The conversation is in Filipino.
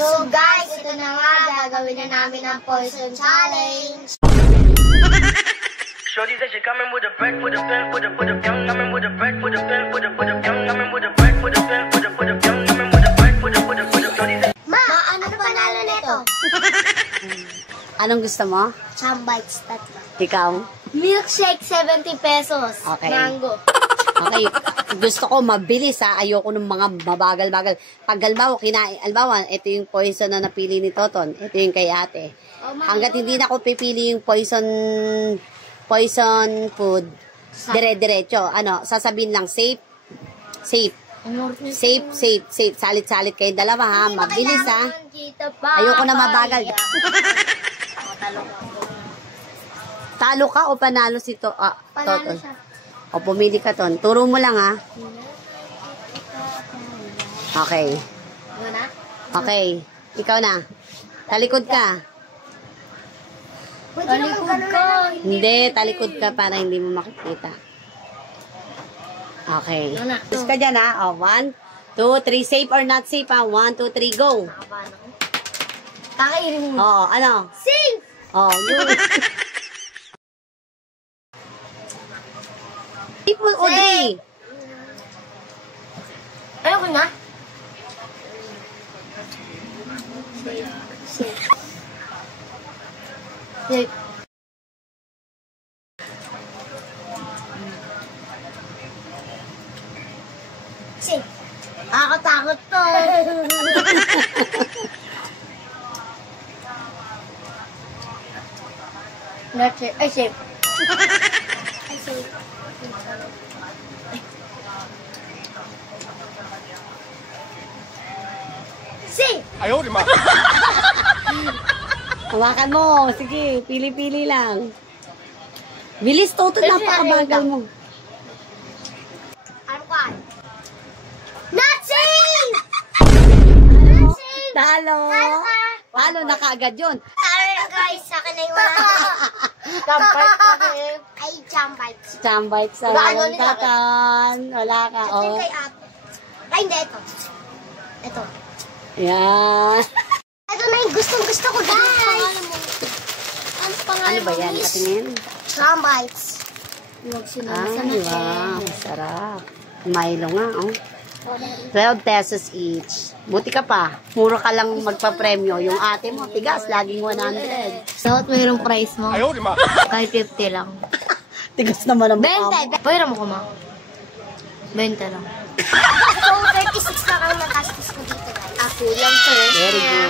So guys, ito na nga, gagawin na namin ang poison challenge. Shorty said she coming with a bread, with a pen, with a young, coming with a bread, with a pen, with a young, coming with a bread, with a pen, with a young, coming with a bread, with a shorty said. Ma, ano panalo nito? Anong gusto mo? Chambites, tatlo. Ikaw? Milkshake, 70 pesos. Okay. Mango. Okay, gusto ko mabilis ha. Ayoko ng mga mabagal-bagal. Pag albawa, ito yung poison na napili ni Toton. Ito yung kay ate. Hanggat hindi na ako pipili yung poison food, dire-diretso. Ano, sasabihin lang, safe. Salit-salit kayo dalawa ha. Mabilis ha. Ayoko na mabagal. Talo ka o panalo si Toton? O, pumili ka, Ton. Turo mo lang, ha? Okay. Okay. Ikaw na. Talikod ka. Talikod ka. Hindi, talikod ka para hindi mo makikita. Okay. Tapos ka dyan, ha? O, 1, 2, 3. Safe or not safe, ha? 1, 2, 3, go. Kakainin mo. Oo, ano? Safe! Oo, good. Safe o di? Ayoko na. Safe. Safe. Nakakatakot to. Not safe. Ay, safe. Ay, safe. Safe! Ayaw, di ma. Hawakan mo. Sige, pili-pili lang. Bilis, Toton. Napakabagal mo. Ano ka? Not safe! Not safe! Talo! Talo na kaagad yun. Talo na guys, sa akin na yung wala. Chambites kasi. Ay, chambites. Chambites sa walang Toton. Wala ka, Ito yung oh. kay ate. Ay, hindi, ito. Ito. Yan. Ito na yung gustong-gusto ko, guys. Ano pangalan Ano ba yan? Patingin? Chambites. Ay, wow. Sarap. Milo nga, oh. 12 pesos each. Buti ka pa. Mura ka lang magpa-premyo. Yung ate mo, tigas. Laging 100. Dapat mayroong price mo. Ayaw, di ma. Kahit 50 lang. Tigas naman ang mukha mo. 20. Pwera mo ko, ma. 20 lang. So, 36 lang ang natastis ko dito, guys. Ako lang, sir. Very good.